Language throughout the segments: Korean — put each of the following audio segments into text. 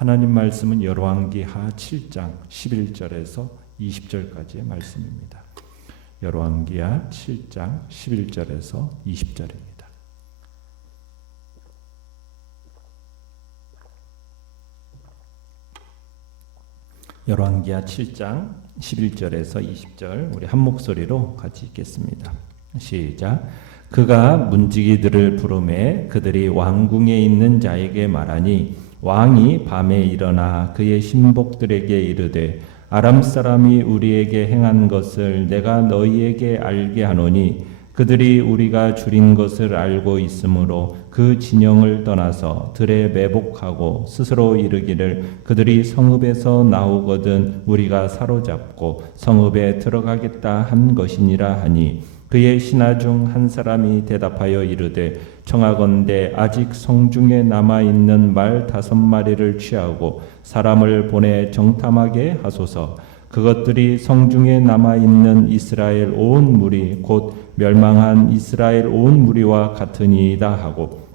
하나님 말씀은 열왕기하 7장 11절에서 20절까지의 말씀입니다. 열왕기하 7장 11절에서 20절입니다. 열왕기하 7장 11절에서 20절 우리 한 목소리로 같이 읽겠습니다. 시작. 그가 문지기들을 부르매 그들이 왕궁에 있는 자에게 말하니 왕이 밤에 일어나 그의 신복들에게 이르되 아람 사람이 우리에게 행한 것을 내가 너희에게 알게 하노니 그들이 우리가 줄인 것을 알고 있으므로 그 진영을 떠나서 들에 매복하고 스스로 이르기를 그들이 성읍에서 나오거든 우리가 사로잡고 성읍에 들어가겠다 한 것이니라 하니 그의 신하 중 한 사람이 대답하여 이르되 청하건대 아직 성중에 남아있는 말 5마리를 취하고 사람을 보내 정탐하게 하소서. 그것들이 성중에 남아있는 이스라엘 온 무리 곧 멸망한 이스라엘 온 무리와 같으니이다 하고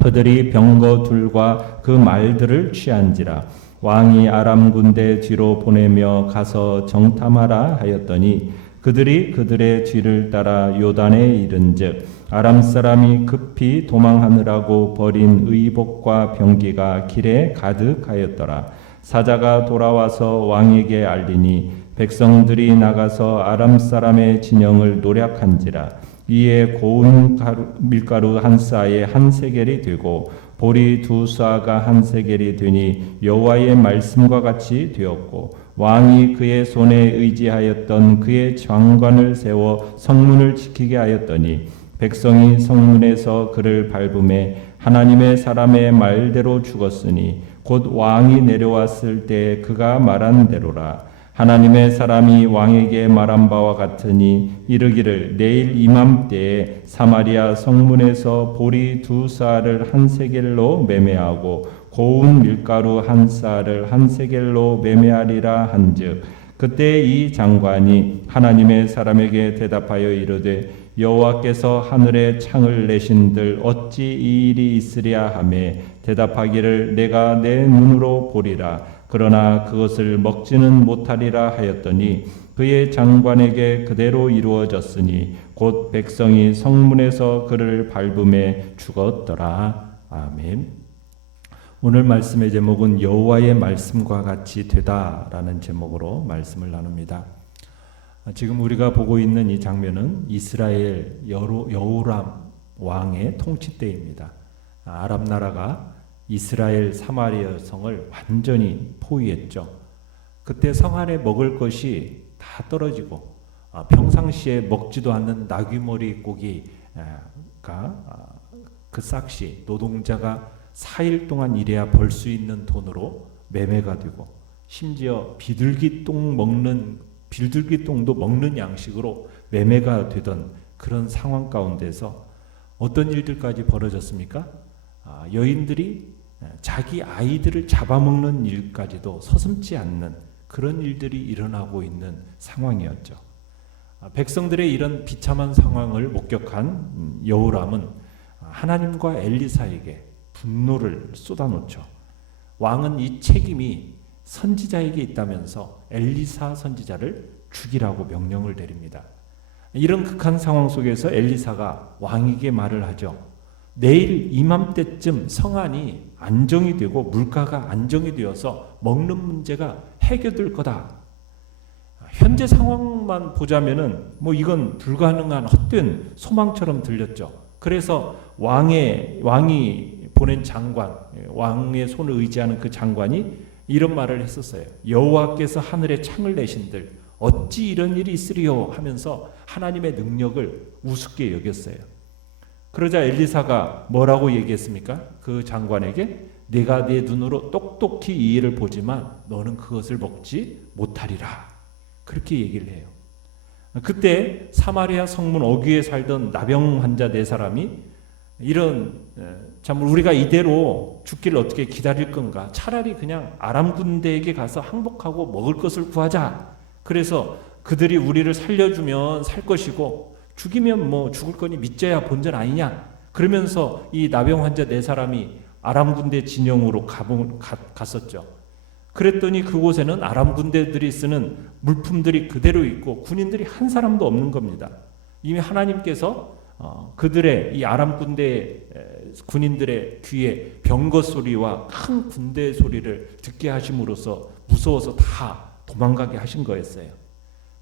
그들이 병거 둘과 그 말들을 취한지라. 왕이 아람 군대 뒤로 보내며 가서 정탐하라 하였더니 그들이 그들의 뒤를 따라 요단에 이른즉 아람 사람이 급히 도망하느라고 버린 의복과 병기가 길에 가득하였더라. 사자가 돌아와서 왕에게 알리니 백성들이 나가서 아람 사람의 진영을 노략한지라. 이에 고운 밀가루 한 싸에 한 세겔이 되고 보리 2쏴가 한 세겔이 되니 여호와의 말씀과 같이 되었고 왕이 그의 손에 의지하였던 그의 장관을 세워 성문을 지키게 하였더니 백성이 성문에서 그를 밟음에 하나님의 사람의 말대로 죽었으니 곧 왕이 내려왔을 때 그가 말한 대로라. 하나님의 사람이 왕에게 말한 바와 같으니 이르기를 내일 이맘때에 사마리아 성문에서 보리 2쌀을 한 세겔로 매매하고 고운 밀가루 한 쌀을 한 세겔로 매매하리라 한즉 그때 이 장관이 하나님의 사람에게 대답하여 이르되 여호와께서 하늘에 창을 내신들 어찌 이 일이 있으랴 하매 대답하기를 내가 내 눈으로 보리라. 그러나 그것을 먹지는 못하리라 하였더니 그의 장관에게 그대로 이루어졌으니 곧 백성이 성문에서 그를 밟음에 죽었더라. 아멘. 오늘 말씀의 제목은 여호와의 말씀과 같이 되다라는 제목으로 말씀을 나눕니다. 지금 우리가 보고 있는 이 장면은 이스라엘 여호람 왕의 통치 때입니다. 아람 나라가 이스라엘 사마리아 성을 완전히 포위했죠. 그때 성 안에 먹을 것이 다 떨어지고 평상시에 먹지도 않는 나귀머리 고기가 그 싹시 노동자가 4일 동안 일해야 벌 수 있는 돈으로 매매가 되고 심지어 비둘기똥도 먹는 양식으로 매매가 되던 그런 상황 가운데서 어떤 일들까지 벌어졌습니까? 여인들이 자기 아이들을 잡아먹는 일까지도 서슴지 않는 그런 일들이 일어나고 있는 상황이었죠. 백성들의 이런 비참한 상황을 목격한 여호람은 하나님과 엘리사에게 분노를 쏟아놓죠. 왕은 이 책임이 선지자에게 있다면서 엘리사 선지자를 죽이라고 명령을 내립니다. 이런 극한 상황 속에서 엘리사가 왕에게 말을 하죠. 내일 이맘때쯤 성안이 안정이 되고 물가가 안정이 되어서 먹는 문제가 해결될 거다. 현재 상황만 보자면은 이건 불가능한 헛된 소망처럼 들렸죠. 그래서 왕이 보낸 장관, 왕의 손을 의지하는 그 장관이 이런 말을 했었어요. 여호와께서 하늘에 창을 내신들 어찌 이런 일이 있으리요 하면서 하나님의 능력을 우습게 여겼어요. 그러자 엘리사가 뭐라고 얘기했습니까? 그 장관에게 내가 네 눈으로 똑똑히 이 일을 보지만 너는 그것을 먹지 못하리라. 그렇게 얘기를 해요. 그때 사마리아 성문 어귀에 살던 나병 환자 4사람이 참 우리가 이대로 죽기를 어떻게 기다릴 건가? 차라리 그냥 아람 군대에게 가서 항복하고 먹을 것을 구하자. 그래서 그들이 우리를 살려주면 살 것이고 죽이면 죽을 거니 믿져야 본전 아니냐. 그러면서 이 나병 환자 4사람이 아람 군대 진영으로 갔었죠. 그랬더니 그곳에는 아람 군대들이 쓰는 물품들이 그대로 있고 군인들이 한 사람도 없는 겁니다. 이미 하나님께서 그들의 이 아람 군대 군인들의 귀에 병거 소리와 큰 군대 소리를 듣게 하심으로써 무서워서 다 도망가게 하신 거였어요.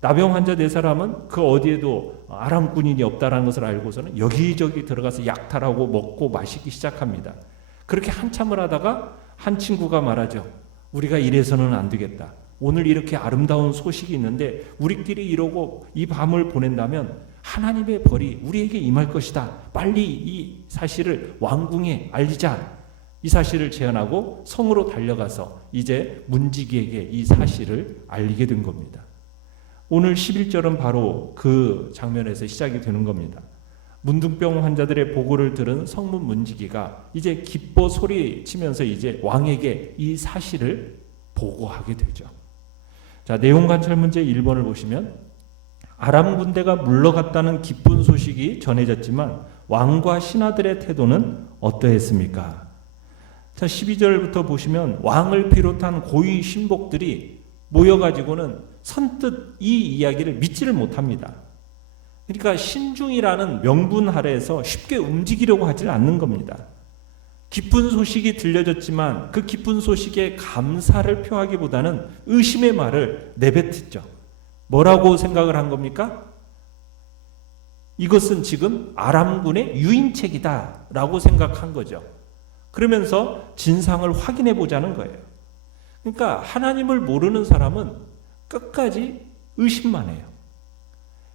나병 환자 네 사람은 그 어디에도 아람 군인이 없다라는 것을 알고서는 여기저기 들어가서 약탈하고 먹고 마시기 시작합니다. 그렇게 한참을 하다가 한 친구가 말하죠. 우리가 이래서는 안 되겠다. 오늘 이렇게 아름다운 소식이 있는데 우리끼리 이러고 이 밤을 보낸다면 하나님의 벌이 우리에게 임할 것이다. 빨리 이 사실을 왕궁에 알리자. 이 사실을 제안하고 성으로 달려가서 이제 문지기에게 이 사실을 알리게 된 겁니다. 오늘 11절은 바로 그 장면에서 시작이 되는 겁니다. 문둥병 환자들의 보고를 들은 성문 문지기가 이제 기뻐 소리치면서 이제 왕에게 이 사실을 보고하게 되죠. 자, 내용 관찰 문제 1번을 보시면 아람 군대가 물러갔다는 기쁜 소식이 전해졌지만 왕과 신하들의 태도는 어떠했습니까? 자, 12절부터 보시면 왕을 비롯한 고위 신복들이 모여가지고는 선뜻 이 이야기를 믿지를 못합니다. 그러니까 신중이라는 명분 아래에서 쉽게 움직이려고 하지 않는 겁니다. 기쁜 소식이 들려졌지만 그 기쁜 소식에 감사를 표하기보다는 의심의 말을 내뱉었죠. 뭐라고 생각을 한 겁니까? 이것은 지금 아람군의 유인책이다 라고 생각한 거죠. 그러면서 진상을 확인해 보자는 거예요. 그러니까 하나님을 모르는 사람은 끝까지 의심만 해요.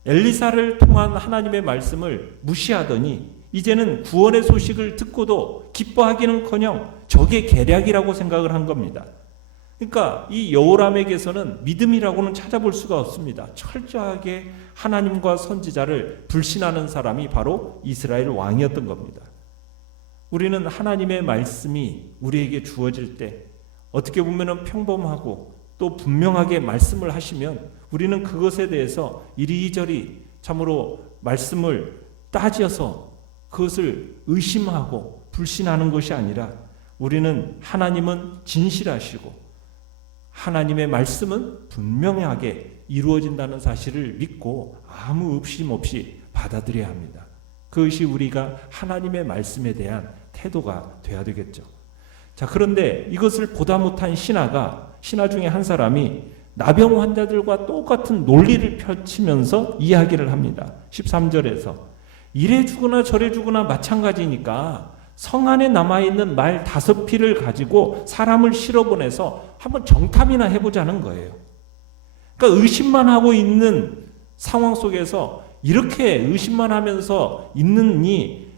엘리사를 통한 하나님의 말씀을 무시하더니 이제는 구원의 소식을 듣고도 기뻐하기는커녕 적의 계략이라고 생각을 한 겁니다. 그러니까 이 여호람에게서는 믿음이라고는 찾아볼 수가 없습니다. 철저하게 하나님과 선지자를 불신하는 사람이 바로 이스라엘 왕이었던 겁니다. 우리는 하나님의 말씀이 우리에게 주어질 때 어떻게 보면 평범하고 또 분명하게 말씀을 하시면 우리는 그것에 대해서 이리저리 참으로 말씀을 따져서 그것을 의심하고 불신하는 것이 아니라 우리는 하나님은 진실하시고 하나님의 말씀은 분명하게 이루어진다는 사실을 믿고 아무 의심 없이 받아들여야 합니다. 그것이 우리가 하나님의 말씀에 대한 태도가 돼야 되겠죠. 자, 그런데 이것을 보다 못한 신하 중에 한 사람이 나병 환자들과 똑같은 논리를 펼치면서 이야기를 합니다. 13절에서 이래 주거나 저래 주거나 마찬가지니까 성 안에 남아있는 말 5피를 가지고 사람을 실어보내서 한번 정탐이나 해보자는 거예요. 그러니까 의심만 하고 있는 상황 속에서 이렇게 의심만 하면서 있느니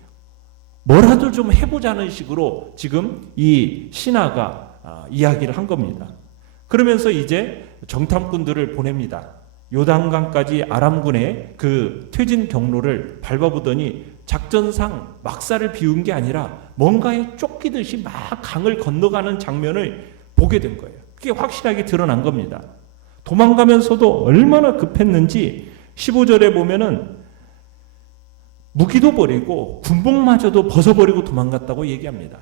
뭐라도 좀 해보자는 식으로 지금 이 신하가 이야기를 한 겁니다. 그러면서 이제 정탐꾼들을 보냅니다. 요단강까지 아람군의 그 퇴진 경로를 밟아보더니 작전상 막사를 비운 게 아니라 뭔가에 쫓기듯이 막 강을 건너가는 장면을 보게 된 거예요. 그게 확실하게 드러난 겁니다. 도망가면서도 얼마나 급했는지 15절에 보면은 무기도 버리고 군복마저도 벗어버리고 도망갔다고 얘기합니다.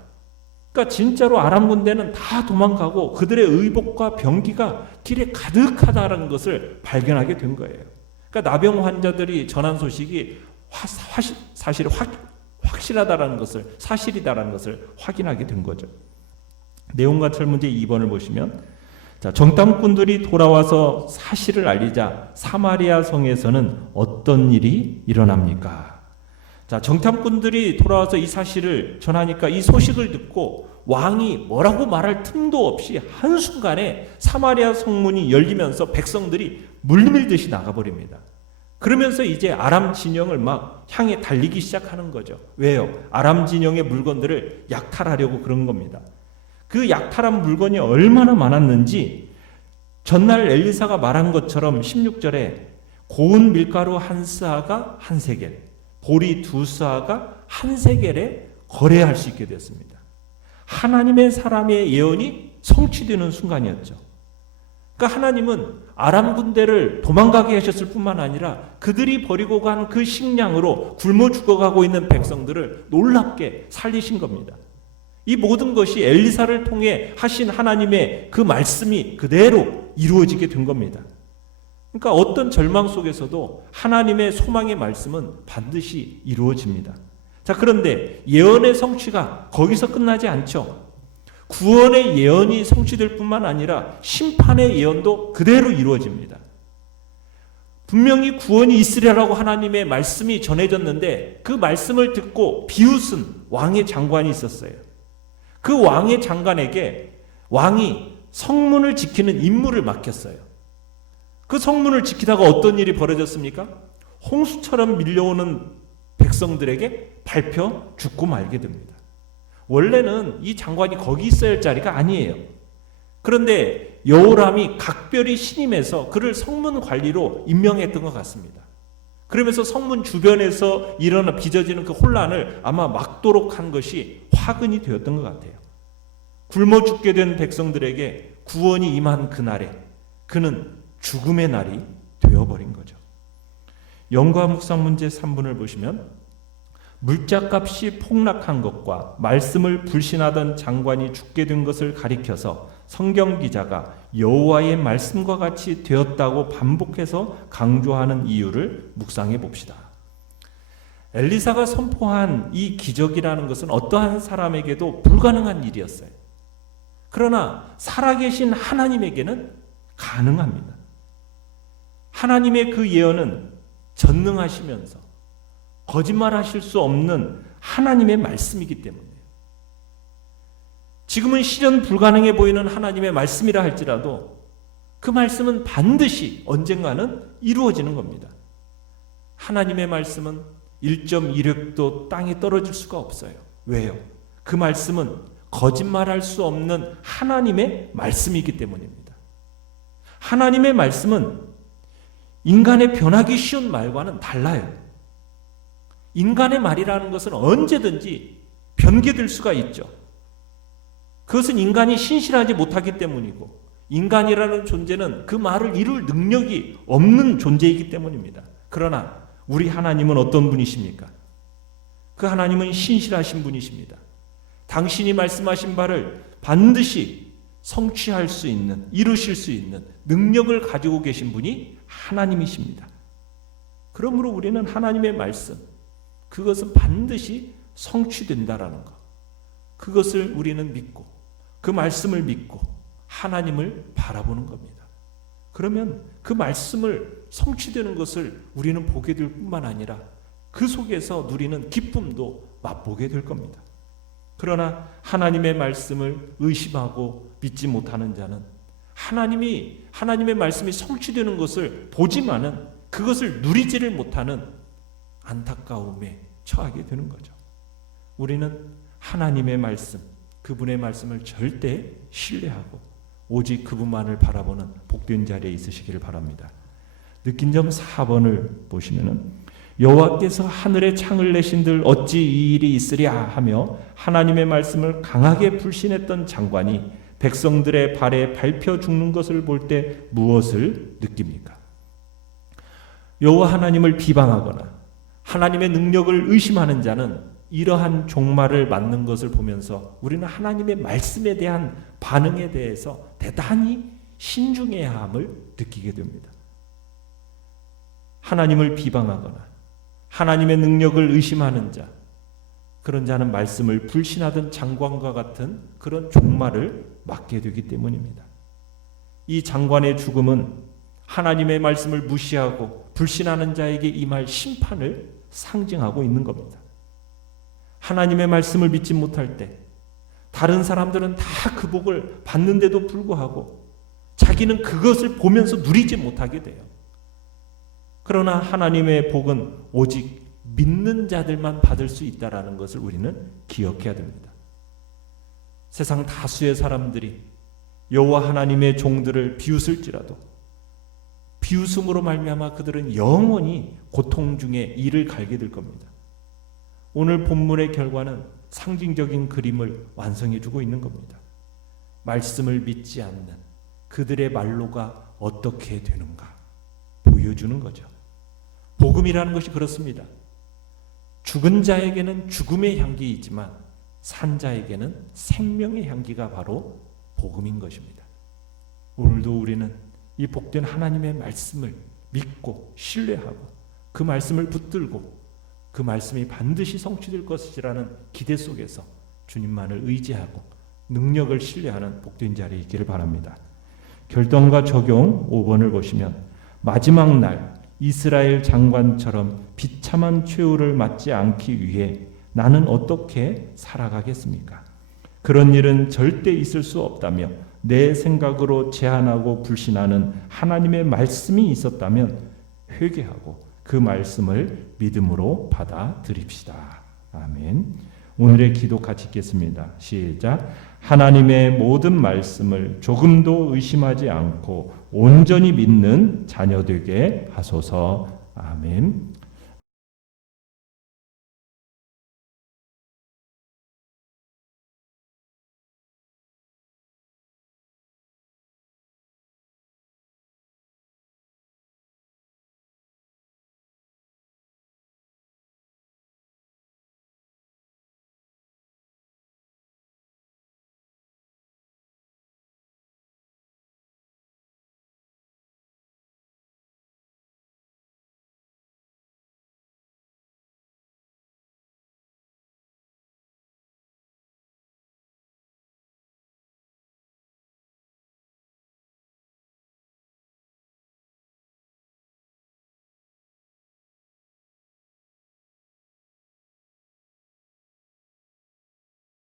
그러니까 진짜로 아람 군대는 다 도망가고 그들의 의복과 병기가 길에 가득하다는 것을 발견하게 된 거예요. 그러니까 나병 환자들이 전한 소식이 사실 확실하다라는 것을 사실이다라는 것을 확인하게 된 거죠. 내용 관찰 문제 2번을 보시면 자, 정탐꾼들이 돌아와서 사실을 알리자 사마리아 성에서는 어떤 일이 일어납니까? 자, 정탐꾼들이 돌아와서 이 사실을 전하니까 이 소식을 듣고 왕이 뭐라고 말할 틈도 없이 한순간에 사마리아 성문이 열리면서 백성들이 물밀듯이 나가버립니다. 그러면서 이제 아람 진영을 막 향해 달리기 시작하는 거죠. 왜요? 아람 진영의 물건들을 약탈하려고 그런 겁니다. 그 약탈한 물건이 얼마나 많았는지 전날 엘리사가 말한 것처럼 16절에 고운 밀가루 한 스아가 한 세겔, 보리 2스아가 한 세겔에 거래할 수 있게 됐습니다. 하나님의 사람의 예언이 성취되는 순간이었죠. 그러니까 하나님은 아람 군대를 도망가게 하셨을 뿐만 아니라 그들이 버리고 간 그 식량으로 굶어 죽어가고 있는 백성들을 놀랍게 살리신 겁니다. 이 모든 것이 엘리사를 통해 하신 하나님의 그 말씀이 그대로 이루어지게 된 겁니다. 그러니까 어떤 절망 속에서도 하나님의 소망의 말씀은 반드시 이루어집니다. 자, 그런데 예언의 성취가 거기서 끝나지 않죠. 구원의 예언이 성취될 뿐만 아니라 심판의 예언도 그대로 이루어집니다. 분명히 구원이 있으리라고 하나님의 말씀이 전해졌는데 그 말씀을 듣고 비웃은 왕의 장관이 있었어요. 그 왕의 장관에게 왕이 성문을 지키는 임무를 맡겼어요. 그 성문을 지키다가 어떤 일이 벌어졌습니까? 홍수처럼 밀려오는 백성들에게 밟혀 죽고 말게 됩니다. 원래는 이 장관이 거기 있어야 할 자리가 아니에요. 그런데 여호람이 각별히 신임해서 그를 성문 관리로 임명했던 것 같습니다. 그러면서 성문 주변에서 일어나 빚어지는 그 혼란을 아마 막도록 한 것이 화근이 되었던 것 같아요. 굶어 죽게 된 백성들에게 구원이 임한 그날에 그는 죽음의 날이 되어버린 거죠. 영과 묵상 문제 3분을 보시면 물자값이 폭락한 것과 말씀을 불신하던 장관이 죽게 된 것을 가리켜서 성경 기자가 여호와의 말씀과 같이 되었다고 반복해서 강조하는 이유를 묵상해 봅시다. 엘리사가 선포한 이 기적이라는 것은 어떠한 사람에게도 불가능한 일이었어요. 그러나 살아계신 하나님에게는 가능합니다. 하나님의 그 예언은 전능하시면서 거짓말하실 수 없는 하나님의 말씀이기 때문이에요. 지금은 실현 불가능해 보이는 하나님의 말씀이라 할지라도 그 말씀은 반드시 언젠가는 이루어지는 겁니다. 하나님의 말씀은 1.1획도 땅에 떨어질 수가 없어요. 왜요? 그 말씀은 거짓말할 수 없는 하나님의 말씀이기 때문입니다. 하나님의 말씀은 인간의 변하기 쉬운 말과는 달라요. 인간의 말이라는 것은 언제든지 변개될 수가 있죠. 그것은 인간이 신실하지 못하기 때문이고 인간이라는 존재는 그 말을 이룰 능력이 없는 존재이기 때문입니다. 그러나 우리 하나님은 어떤 분이십니까? 그 하나님은 신실하신 분이십니다. 당신이 말씀하신 바를 반드시 성취할 수 있는, 이루실 수 있는 능력을 가지고 계신 분이 하나님이십니다. 그러므로 우리는 하나님의 말씀, 그것은 반드시 성취된다라는 것, 그것을 우리는 믿고 그 말씀을 믿고 하나님을 바라보는 겁니다. 그러면 그 말씀을 성취되는 것을 우리는 보게 될 뿐만 아니라 그 속에서 누리는 기쁨도 맛보게 될 겁니다. 그러나 하나님의 말씀을 의심하고 믿지 못하는 자는 하나님의 말씀이 성취되는 것을 보지만은 그것을 누리지를 못하는 안타까움에 처하게 되는 거죠. 우리는 하나님의 말씀, 그분의 말씀을 절대 신뢰하고 오직 그분만을 바라보는 복된 자리에 있으시기를 바랍니다. 느낀 점 4번을 보시면은 여호와께서 하늘에 창을 내신들 어찌 이 일이 있으랴 하며 하나님의 말씀을 강하게 불신했던 장관이 백성들의 발에 밟혀 죽는 것을 볼 때 무엇을 느낍니까? 여호와 하나님을 비방하거나 하나님의 능력을 의심하는 자는 이러한 종말을 맞는 것을 보면서 우리는 하나님의 말씀에 대한 반응에 대해서 대단히 신중해야 함을 느끼게 됩니다. 하나님을 비방하거나 하나님의 능력을 의심하는 자, 그런 자는 말씀을 불신하던 장관과 같은 그런 종말을 맞게 되기 때문입니다. 이 장관의 죽음은 하나님의 말씀을 무시하고 불신하는 자에게 임할 심판을 상징하고 있는 겁니다. 하나님의 말씀을 믿지 못할 때 다른 사람들은 다 그 복을 받는데도 불구하고 자기는 그것을 보면서 누리지 못하게 돼요. 그러나 하나님의 복은 오직 믿는 자들만 받을 수 있다는 것을 우리는 기억해야 됩니다. 세상 다수의 사람들이 여호와 하나님의 종들을 비웃을지라도 비웃음으로 말미암아 그들은 영원히 고통 중에 이를 갈게 될 겁니다. 오늘 본문의 결과는 상징적인 그림을 완성해 주고 있는 겁니다. 말씀을 믿지 않는 그들의 말로가 어떻게 되는가 보여주는 거죠. 복음이라는 것이 그렇습니다. 죽은 자에게는 죽음의 향기이지만 산자에게는 생명의 향기가 바로 복음인 것입니다. 오늘도 우리는 이 복된 하나님의 말씀을 믿고 신뢰하고 그 말씀을 붙들고 그 말씀이 반드시 성취될 것이라는 기대 속에서 주님만을 의지하고 능력을 신뢰하는 복된 자리에 있기를 바랍니다. 결단과 적용 5번을 보시면 마지막 날 이스라엘 장관처럼 비참한 최후를 맞지 않기 위해 나는 어떻게 살아가겠습니까? 그런 일은 절대 있을 수 없다며 내 생각으로 제한하고 불신하는 하나님의 말씀이 있었다면 회개하고 그 말씀을 믿음으로 받아들입시다. 아멘. 오늘의 기도 같이 읽겠습니다. 시작. 하나님의 모든 말씀을 조금도 의심하지 않고 온전히 믿는 자녀 되게 하소서. 아멘.